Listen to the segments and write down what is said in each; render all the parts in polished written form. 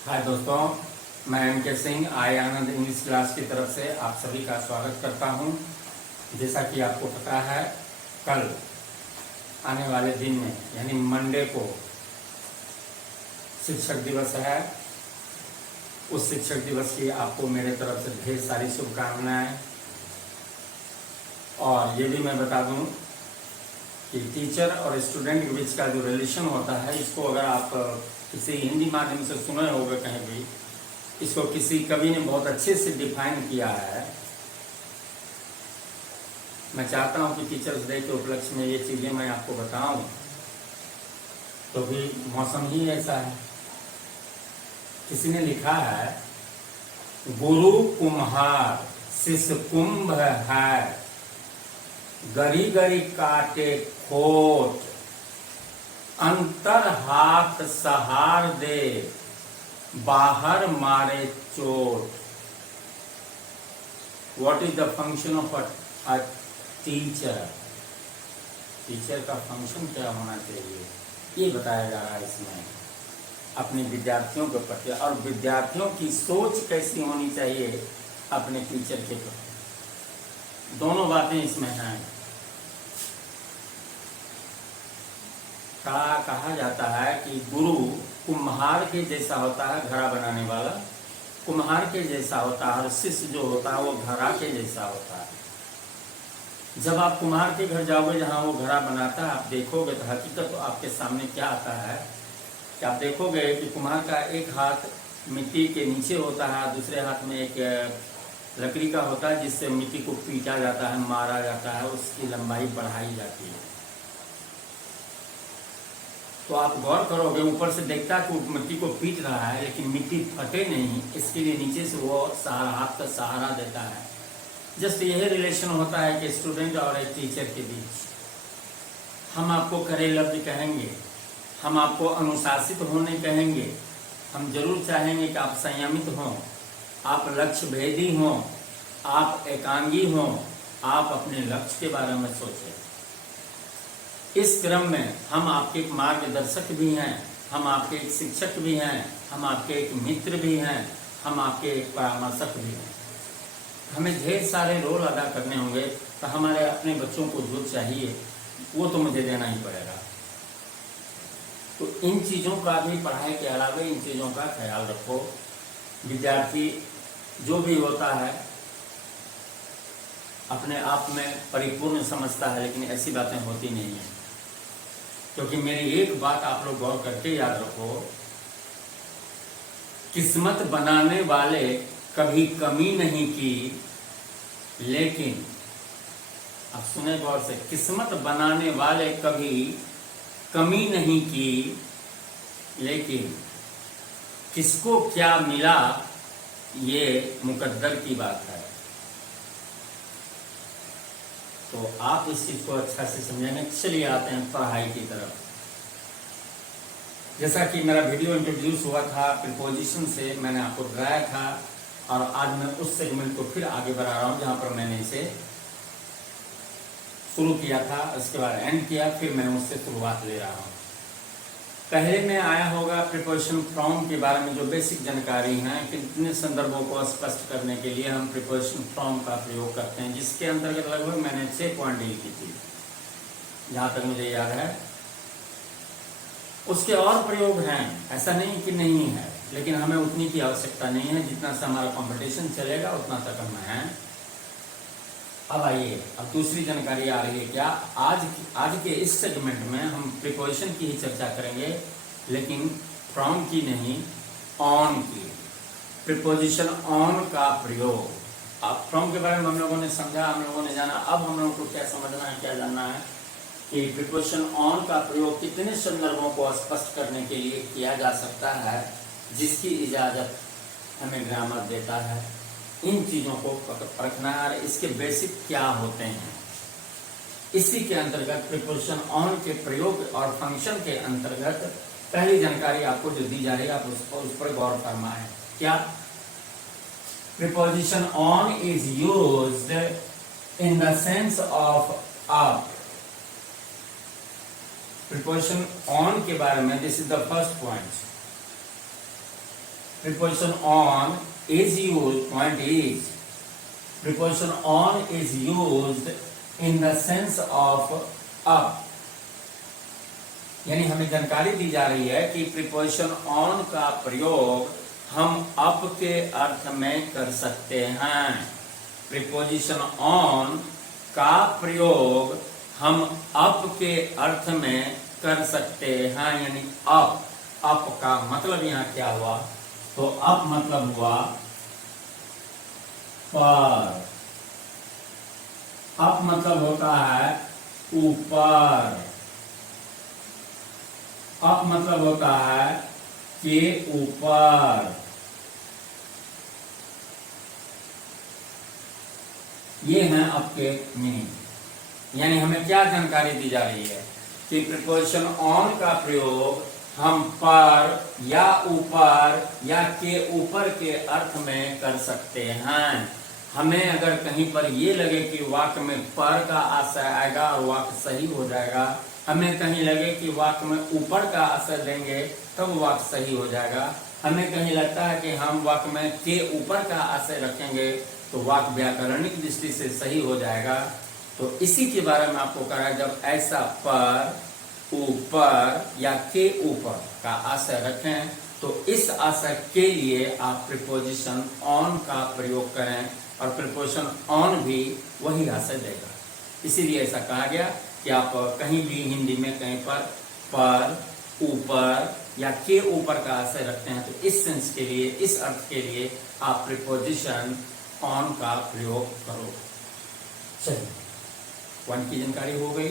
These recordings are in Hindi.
हाय दोस्तों, मैं एम.के. सिंह आई आनंद इंग्लिश क्लास की तरफ से आप सभी का स्वागत करता हूं। जैसा कि आपको पता है, कल आने वाले दिन में यानी मंडे को शिक्षक दिवस है। उस शिक्षक दिवस की आपको मेरे तरफ से ढेर सारी शुभकामनाएं। और ये भी मैं बता दूं कि टीचर और स्टूडेंट के बीच का जो रिलेशन होता है, इसको अगर आप किसी हिंदी माध्यम से सुने होंगे कहीं भी, इसको किसी कवि ने बहुत अच्छे से डिफाइन किया है। मैं चाहता हूं कि टीचर्स डे के उपलक्ष्य में ये चीज़ें मैं आपको बताऊं, तो भी मौसम ही ऐसा है। किसी ने लिखा है, गुरु कुम्हार शिष्य कुंभ है, गरी गरी काटे खोट, अंतर हाथ सहार दे, बाहर मारे चोट। What is the function of a teacher? Teacher का फंक्शन क्या होना चाहिए, ये बताया जा रहा है इसमें अपने विद्यार्थियों के प्रति, और विद्यार्थियों की सोच कैसी होनी चाहिए अपने टीचर के प्रति। दोनों बातें इसमें हैं। कहा जाता है कि गुरु कुम्हार के जैसा होता है, घड़ा बनाने वाला कुम्हार के जैसा होता है, और शिष्य जो होता है वो घड़ा के जैसा होता है। जब आप कुम्हार के घर जाओगे जहाँ वो घड़ा बनाता है, आप देखोगे तो हकीकत तो आपके सामने क्या आता है कि आप देखोगे कि कुम्हार का एक हाथ मिट्टी के नीचे होता है, दूसरे हाथ में एक लकड़ी का होता है जिससे मिट्टी को पीटा जाता है, मारा जाता है, उसकी लंबाई बढ़ाई जाती है। तो आप गौर करोगे, ऊपर से देखता है कि मिट्टी को पीट रहा है, लेकिन मिट्टी फटे नहीं, इसके लिए नीचे से वो सहारा, हाथ का सहारा देता है। जस्ट यही रिलेशन होता है कि स्टूडेंट और एक टीचर के बीच। हम आपको कड़े लफ्ज कहेंगे, हम आपको अनुशासित होने कहेंगे, हम जरूर चाहेंगे कि आप संयमित हों, आप लक्ष्य भेदी हों, आप एकांगी हों, आप अपने लक्ष्य के बारे में सोचें। इस क्रम में हम आपके एक मार्गदर्शक भी हैं, हम आपके एक शिक्षक भी हैं, हम आपके एक मित्र भी हैं, हम आपके एक परामर्शक भी हैं। हमें ढेर सारे रोल अदा करने होंगे, तो हमारे अपने बच्चों को जो चाहिए वो तो मुझे देना ही पड़ेगा। तो इन चीज़ों का भी, पढ़ाई के अलावा इन चीज़ों का ख्याल रखो। विद्यार्थी जो भी होता है अपने आप में परिपूर्ण समझता है, लेकिन ऐसी बातें होती नहीं हैं। क्योंकि मेरी एक बात आप लोग गौर करके याद रखो, किस्मत बनाने वाले कभी कमी नहीं की, लेकिन अब सुने गौर से, किस्मत बनाने वाले कभी कमी नहीं की, लेकिन किसको क्या मिला ये मुकद्दर की बात है। तो आप इस चीज को अच्छा से समझेंगे। चलिए आते हैं पढ़ाई की तरफ। जैसा कि मेरा वीडियो इंट्रोड्यूस हुआ था प्रीपोजिशन से, मैंने आपको डराया था, और आज मैं उस सेगमेंट को फिर आगे बढ़ा रहा हूं जहां पर मैंने इसे शुरू किया था, उसके बाद एंड किया, फिर मैं उससे शुरुआत ले रहा हूं। पहले में आया होगा प्रीपोजिशन फ्रॉम के बारे में जो बेसिक जानकारी है, कितने संदर्भों को स्पष्ट करने के लिए हम प्रीपोजिशन फ्रॉम का प्रयोग करते हैं, जिसके अंतर्गत लगभग मैंने 6 पॉइंट डील की थी जहां तक मुझे याद है। उसके और प्रयोग हैं, ऐसा नहीं कि नहीं है, लेकिन हमें उतनी की आवश्यकता नहीं है। जितना से हमारा कंपटीशन चलेगा उतना तक हम हैं। अब आइए, अब दूसरी जानकारी आ रही है क्या, आज के इस सेगमेंट में हम प्रीपोजिशन की ही चर्चा करेंगे, लेकिन फ्रॉम की नहीं, ऑन की। प्रीपोजिशन ऑन का प्रयोग। अब फ्रॉम के बारे में हम लोगों ने समझा, हम लोगों ने जाना। अब हम लोगों को क्या समझना है, क्या जानना है कि प्रीपोजिशन ऑन का प्रयोग कितने संदर्भों को स्पष्ट करने के लिए किया जा सकता है, जिसकी इजाजत हमें ग्रामर देता है। इन चीजों को परखना है, इसके बेसिक क्या होते हैं। इसी के अंतर्गत प्रीपोजिशन ऑन के प्रयोग और फंक्शन के अंतर्गत पहली जानकारी आपको जो दी जा रही है, आप उस पर गौर फरमाएं। क्या? Preposition on is used in the sense of up. Preposition on के बारे में, this is the first point. preposition on is used, point is, preposition on is used in the sense of up. यानी हमें जानकारी दी जा रही है कि प्रीपोजिशन ऑन का प्रयोग हम अप के अर्थ में कर सकते हैं। प्रीपोजिशन ऑन का प्रयोग हम अप के अर्थ में कर सकते हैं, यानी अप। अप का मतलब यहाँ क्या हुआ, तो अप मतलब हुआ पर। अप मतलब होता है ऊपर। अप मतलब होता है के ऊपर। ये है अप के मीनिंग। यानी हमें क्या जानकारी दी जा रही है कि प्रीपोजिशन ऑन का प्रयोग हम पर या ऊपर या के ऊपर के अर्थ में कर सकते हैं। हमें अगर कहीं पर ये लगे कि वाक्य में पर का आशय आएगा और वाक्य सही हो जाएगा, हमें कहीं लगे कि वाक्य में ऊपर का आशय देंगे तब वाक्य सही हो जाएगा, हमें कहीं लगता है कि हम वाक्य में के ऊपर का आशय रखेंगे तो वाक्य व्याकरणिक दृष्टि से सही हो जाएगा। तो इसी के बारे में आपको कहा है, जब ऐसा पर, ऊपर या के ऊपर का आशय रखें तो इस आशय के लिए आप प्रीपोजिशन ऑन का प्रयोग करें और प्रीपोजिशन ऑन भी वही आशय देगा। इसीलिए ऐसा कहा गया कि आप कहीं भी हिंदी में कहीं पर, ऊपर या के ऊपर का आशय रखते हैं तो इस सेंस के लिए, इस अर्थ के लिए आप प्रीपोजिशन ऑन का प्रयोग करो। चलिए, पॉइंट की जानकारी हो गई।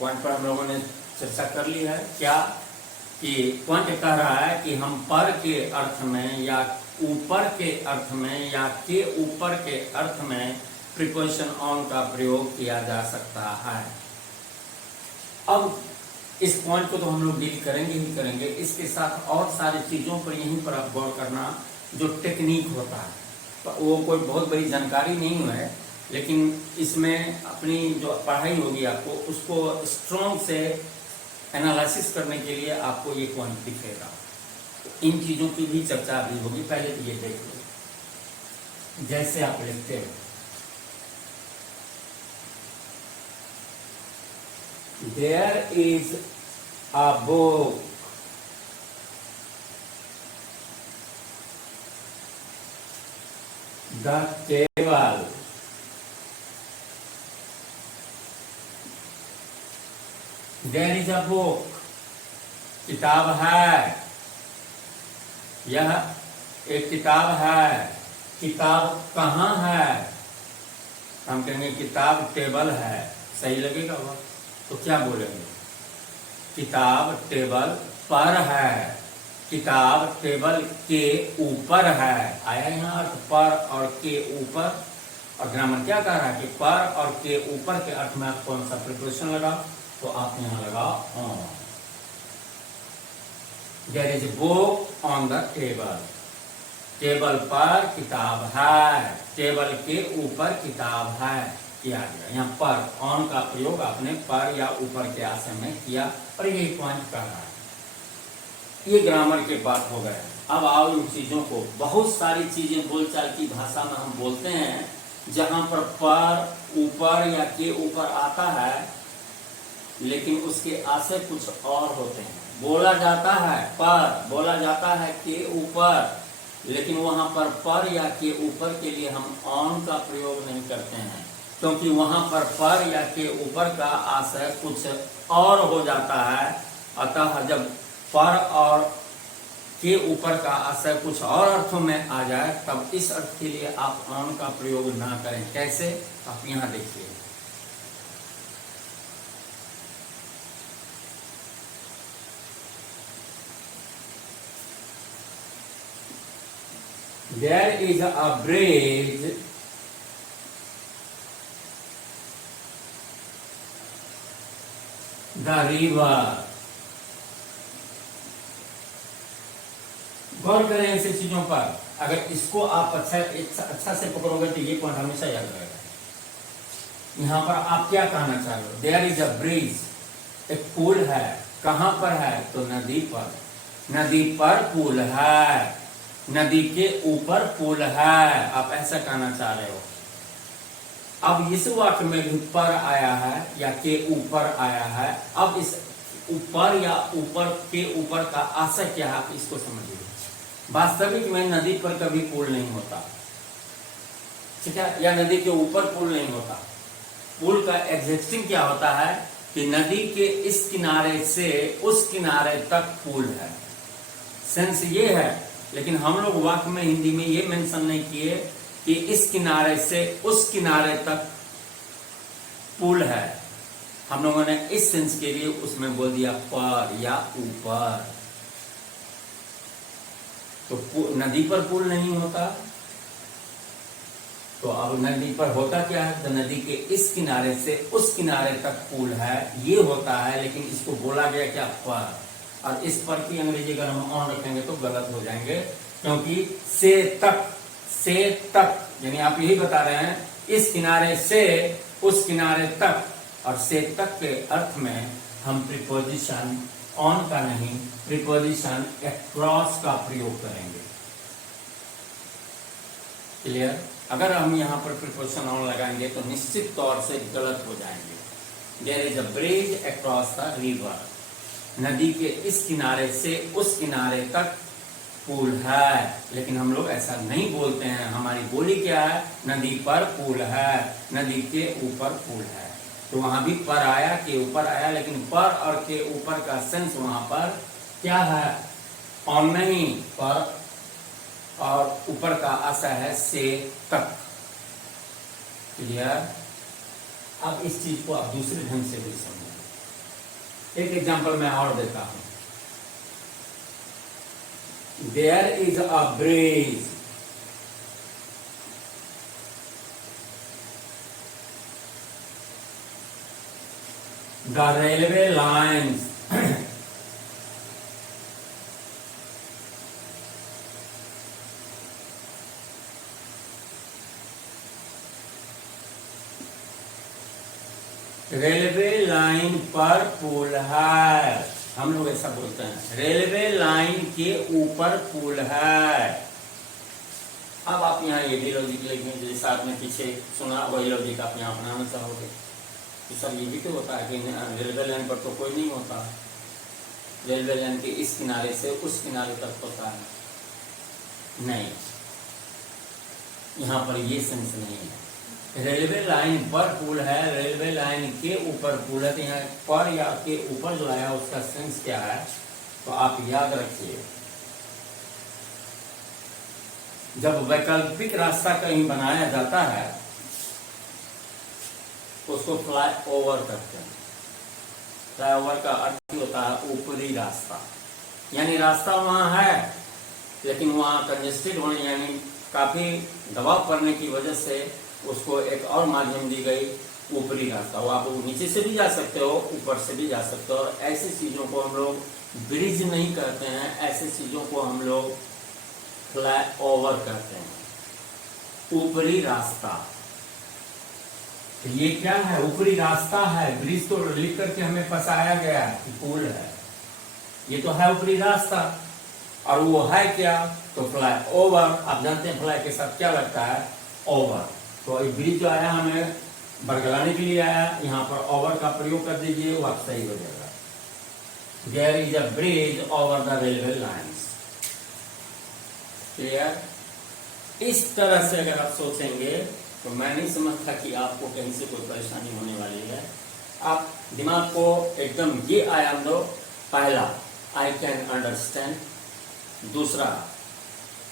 पॉइंट पर हम लोगों ने चर्चा कर ली है क्या कि पॉइंट कह रहा है कि हम पर के अर्थ में या ऊपर के अर्थ में या के ऊपर के अर्थ में प्रीपोजिशन ऑन का प्रयोग किया जा सकता है। अब इस पॉइंट को तो हम लोग डील करेंगे ही करेंगे, इसके साथ और सारी चीजों पर यहीं पर आप गौर करना। जो टेक्निक होता है तो वो कोई बहुत बड़ी जानकारी नहीं है, लेकिन इसमें अपनी जो पढ़ाई होगी आपको उसको स्ट्रॉन्ग से एनालिसिस करने के लिए आपको ये पॉइंट दिखेगा। तो इन चीजों की भी चर्चा अभी होगी। पहले तो ये देख लो, जैसे आप लिखते हो There is a book. The table. There is a book. किताब है, यह एक किताब है। किताब कहाँ है, हम कहेंगे किताब टेबल है। सही लगेगा वह, तो क्या बोलेंगे, किताब टेबल पर है, किताब टेबल के ऊपर है। आया यहाँ अर्थ पर और के ऊपर। और ग्रामर क्या कह रहा है कि पर और के ऊपर के अर्थ में आप कौन सा प्रीपोजिशन लगाओ, तो आप यहाँ लगाओ on. There is book on the table. Table पर किताब है, टेबल के ऊपर किताब है किया गया। यहाँ पर ऑन का प्रयोग आपने पर या ऊपर के आशय में किया और यही पॉइंट कर रहा है। ये ग्रामर के बात हो गए। अब आओ इन चीजों को, बहुत सारी चीजें बोलचाल की भाषा में हम बोलते हैं जहां पर ऊपर या के ऊपर आता है, लेकिन उसके आशय कुछ और होते हैं। बोला जाता है पर, बोला जाता है के ऊपर, लेकिन वहां पर या के ऊपर के लिए हम ऑन का प्रयोग नहीं करते हैं, क्योंकि वहां पर या के ऊपर का आशय कुछ और हो जाता है। अतः जब पर और के ऊपर का आशय कुछ और अर्थों में आ जाए तब इस अर्थ के लिए आप ऑन का प्रयोग ना करें। कैसे, आप यहां देखिए, there is a bridge the river। गौर करें ऐसी चीजों पर। अगर इसको आप अच्छा से पकड़ोगे तो ये पॉइंट हमेशा याद रहेगा। यहाँ पर आप क्या कहना चाह रहे हो, देयर इज अ ब्रिज, एक पुल है। कहाँ पर है, तो नदी पर। नदी पर पुल है, नदी के ऊपर पुल है, आप ऐसा कहना चाह रहे हो। अब इस वाक्य में भी पर आया है या के ऊपर आया है। अब इस ऊपर या ऊपर के ऊपर का आशय क्या है, आप इसको समझिए। वास्तविक में नदी पर कभी पुल नहीं होता, ठीक है, या नदी के ऊपर पुल नहीं होता। पुल का एग्जिस्टिंग क्या होता है कि नदी के इस किनारे से उस किनारे तक पुल है, सेंस ये है। लेकिन हम लोग वाक्य में हिंदी में ये मेंशन नहीं किए कि इस किनारे से उस किनारे तक पुल है। हम लोगों ने इस सेंस के लिए उसमें बोल दिया पर या ऊपर। तो नदी पर पुल नहीं होता, तो अब नदी पर होता क्या है, तो नदी के इस किनारे से उस किनारे तक पुल है, ये होता है। लेकिन इसको बोला गया क्या, पर। और इस पर की अंग्रेजी अगर हम ऑन रखेंगे तो गलत हो जाएंगे, क्योंकि से तक यानी आप यही बता रहे हैं इस किनारे से उस किनारे तक, और से तक के अर्थ में हम प्रीपोजिशन ऑन का नहीं, प्रीपोजिशन अक्रॉस का प्रयोग करेंगे। क्लियर। अगर हम यहाँ पर प्रीपोजिशन ऑन लगाएंगे तो निश्चित तौर से गलत हो जाएंगे। There is a bridge across the river, नदी के इस किनारे से उस किनारे तक पुल है। लेकिन हम लोग ऐसा नहीं बोलते हैं, हमारी बोली क्या है, नदी पर पुल है, नदी के ऊपर पुल है। तो वहां भी पर आया, के ऊपर आया, लेकिन पर और के ऊपर का सेंस वहां पर क्या है, ऑन नहीं, पर और ऊपर का आशा है से तक। क्लियर। अब इस चीज को आप दूसरे ढंग से भी समझें। एक एग्जांपल मैं और देता हूं। There is a bridge, the railway lines railway line पर पुल है। हम लोग ऐसा बोलते हैं, रेलवे लाइन के ऊपर पुल है। अब आप यहाँ ये भी लॉजिक लिखेंगे, जिस आपने पीछे सुना वही लॉजिक आप यहाँ अपनाना चाहोगे। तो सब ये भी तो होता है कि रेलवे लाइन पर तो कोई नहीं होता, रेलवे लाइन के इस किनारे से उस किनारे तक होता है। नहीं, यहाँ पर ये सेंस नहीं है। रेलवे लाइन पर पुल है, रेलवे लाइन के ऊपर पुल है। तो यहाँ पर या के ऊपर जो आया उसका सेंस क्या है, तो आप याद रखिए। जब वैकल्पिक रास्ता कहीं बनाया जाता है उसको फ्लाई ओवर करते हैं। फ्लाई ओवर का अर्थ होता है ऊपरी रास्ता, यानी रास्ता वहां है लेकिन वहां कंजेस्टेड होने यानी काफी दबाव पड़ने की वजह से उसको एक और माध्यम दी गई, ऊपरी रास्ता। वो आप नीचे से भी जा सकते हो, ऊपर से भी जा सकते हो। और ऐसी चीजों को हम लोग ब्रिज नहीं कहते हैं, ऐसे चीजों को हम लोग फ्लाई ओवर कहते हैं, ऊपरी रास्ता। तो ये क्या है, ऊपरी रास्ता है। ब्रिज तो लिख करके हमें फंसाया गया है कि पुल है, ये तो है ऊपरी रास्ता। और वो है क्या, तो फ्लाई ओवर। आप जानते हैं फ्लाई के साथ क्या लगता है, ओवर। तो ये ब्रिज जो आया हमें बरगलाने के लिए आया, यहाँ पर ओवर का प्रयोग कर दीजिए, वो आप सही हो जाएगा। There is a bridge over the railway lines. Clear. इस तरह से अगर आप सोचेंगे तो मैं नहीं समझता कि आपको कहीं से कोई परेशानी होने वाली है। आप दिमाग को एकदम ये आयाम दो, पहला आई कैन अंडरस्टैंड, दूसरा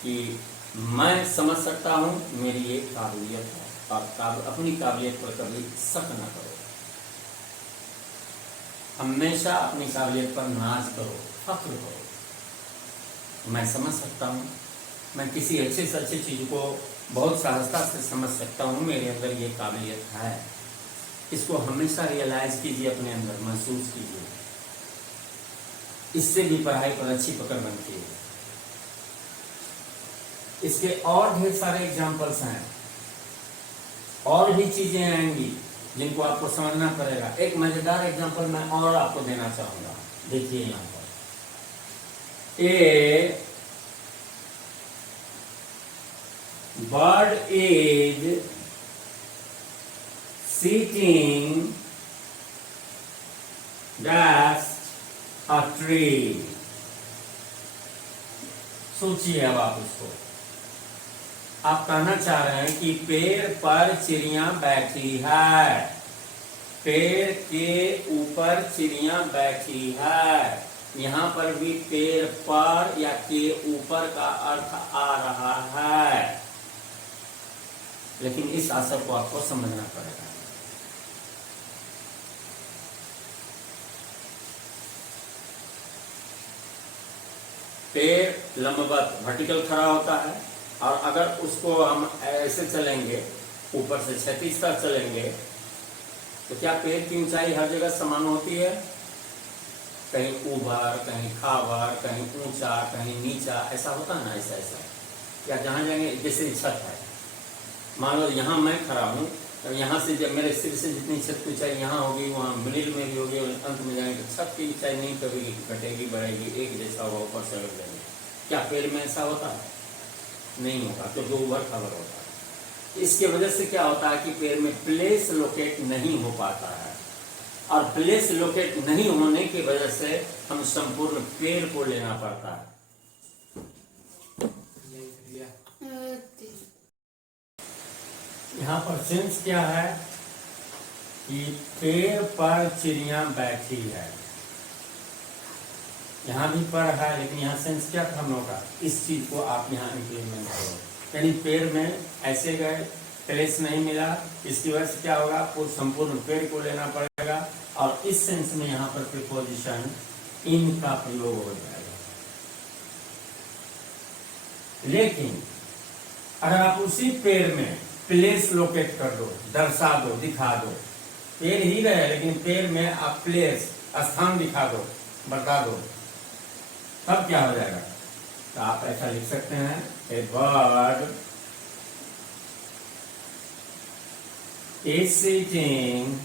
कि मैं समझ सकता हूं, मेरी ये काबिलियत है। और अपनी काबिलियत पर कभी शक न करो, हमेशा अपनी काबिलियत पर नाज करो, फख्र करो। मैं समझ सकता हूं, मैं किसी अच्छे से अच्छी चीज को बहुत सहजता से समझ सकता हूं, मेरे अंदर ये काबिलियत है। इसको हमेशा रियलाइज कीजिए, अपने अंदर महसूस कीजिए। इससे भी पढ़ाई पर अच्छी पकड़ बनती है। इसके और ढेर सारे एग्जाम्पल्स हैं, और भी चीजें आएंगी जिनको आपको समझना पड़ेगा। एक मजेदार एग्जाम्पल मैं और आपको देना चाहूंगा, देखिए यहाँ पर। ए bird is sitting dash a tree. सोचिए अब आप उसको, आप कहना चाह रहे हैं कि पेड़ पर चिड़िया बैठी है, पेड़ के ऊपर चिड़िया बैठी है। यहाँ पर भी पेड़ पर या के ऊपर का अर्थ आ रहा है, लेकिन इस आशय को आपको समझना पड़ेगा। पेड़ लंबवत वर्टिकल खड़ा होता है, और अगर उसको हम ऐसे चलेंगे, ऊपर से क्षैतिज तक चलेंगे, तो क्या पेड़ की ऊंचाई हर जगह समान होती है? कहीं ऊपर, कहीं खावर, कहीं ऊंचा, कहीं नीचा, ऐसा होता है ना, ऐसा ऐसा। या जहां जाएंगे, जैसे छत है, मान लो यहाँ मैं खड़ा हूँ, तो यहाँ से जब मेरे सिर से जितनी छत की ऊंचाई यहाँ होगी, वहाँ मिडिल में भी होगी, और अंत में जाएंगे तो छत की ऊंचाई नहीं कभी घटेगी बढ़ेगी, एक जैसा होगा, ऊपर से लग जाएंगे। क्या पेड़ में ऐसा होता है? नहीं होता, क्योंकि ऊपर खबर होता है। इसकी वजह से क्या होता है कि पेड़ में प्लेस लोकेट नहीं हो पाता है, और प्लेस लोकेट नहीं होने की वजह से हम संपूर्ण पेड़ को लेना पड़ता है। यहाँ पर सेंस क्या है कि पेड़ पर चिड़िया बैठी है। यहाँ भी पर है, लेकिन यहाँ सेंस क्या था हम लोग का, इस चीज को आप यहाँ इंप्लीमेंट करो। यानी पेड़ में ऐसे गए, प्लेस नहीं मिला, इसकी वजह से क्या होगा, आपको संपूर्ण पेड़ को लेना पड़ेगा, और इस सेंस में यहाँ पर प्रीपोजिशन इन का प्रयोग हो जाएगा। लेकिन अगर आप उसी पेड़ में प्लेस लोकेट कर दो, दर्शा दो, दिखा दो, पेड़ ही रहे लेकिन पेड़ में आप प्लेस, स्थान दिखा दो, बता दो, तब क्या हो जाएगा? तो आप ऐसा लिख सकते हैं, a bird is sitting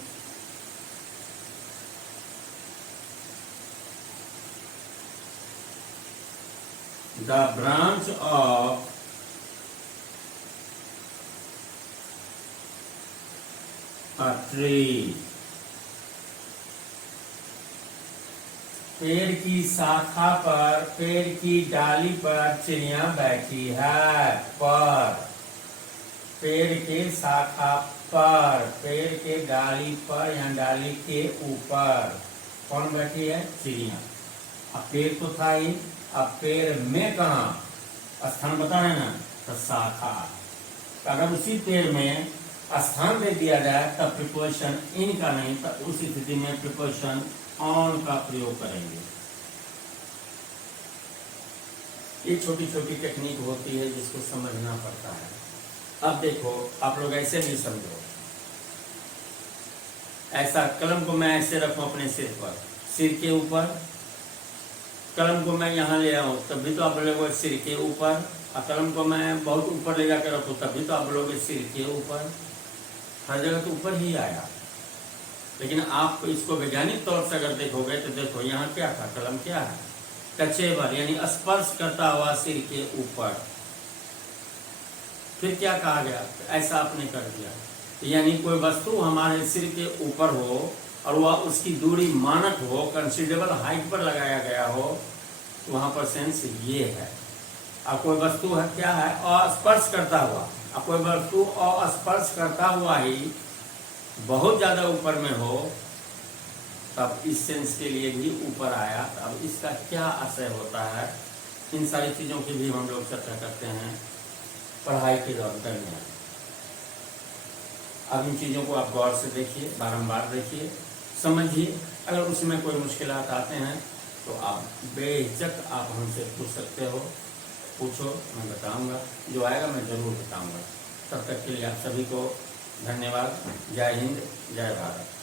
the branch of a tree। पेड़ की शाखा पर, पेड़ की डाली पर चिड़िया बैठी है। पर, पेड़ के शाखा पर, पेड़ के डाली पर या डाली के ऊपर कौन बैठी है? चिड़िया। अब पेड़ तो था ही, अब पेड़ में कहा स्थान बता रहे ना, तो शाखा। अगर उसी पेड़ में स्थान दे दिया जाए तब प्रीपोजिशन इन का नहीं, तब उस स्थिति में प्रीपोजिशन ऑन का प्रयोग करेंगे। ये छोटी छोटी टेक्निक होती है जिसको समझना पड़ता है। अब देखो, आप लोग ऐसे भी समझो, ऐसा कलम को मैं ऐसे रखूं अपने सिर पर, सिर के ऊपर, कलम को मैं यहाँ ले आऊं तब भी तो आप बोलोगे सिर के ऊपर, और कलम को मैं बहुत ऊपर ले जाकर रखूं तब भी तो आप बोलोगे सिर के ऊपर। हर जगह तो ऊपर ही आया। लेकिन आप इसको वैज्ञानिक तौर से अगर देखोगे तो देखो यहाँ क्या था, कलम क्या है? टचेबल, यानी स्पर्श करता हुआ सिर के ऊपर। फिर क्या कहा गया? ऐसा आपने कर दिया, यानी कोई वस्तु हमारे सिर के ऊपर हो और वह उसकी दूरी मानक हो, कंसिडरेबल हाइट पर लगाया गया हो, वहां पर सेंस ये है। अब कोई वस्तु है क्या है? अस्पर्श करता हुआ। अब कोई वस्तु अस्पर्श करता हुआ ही बहुत ज्यादा ऊपर में हो, तब इस सेंस के लिए भी ऊपर आया। अब इसका क्या आशय होता है, इन सारी चीजों की भी हम लोग चर्चा करते हैं पढ़ाई के दरमियान। अब इन चीजों को आप गौर से देखिए, बारंबार देखिए, समझिए। अगर उसमें कोई मुश्किलात आते हैं तो आप बेहिचक आप हमसे पूछ सकते हो, पूछो, मैं बताऊंगा। जो आएगा मैं जरूर बताऊंगा। तब तक के लिए आप सभी को धन्यवाद। जय हिंद, जय भारत।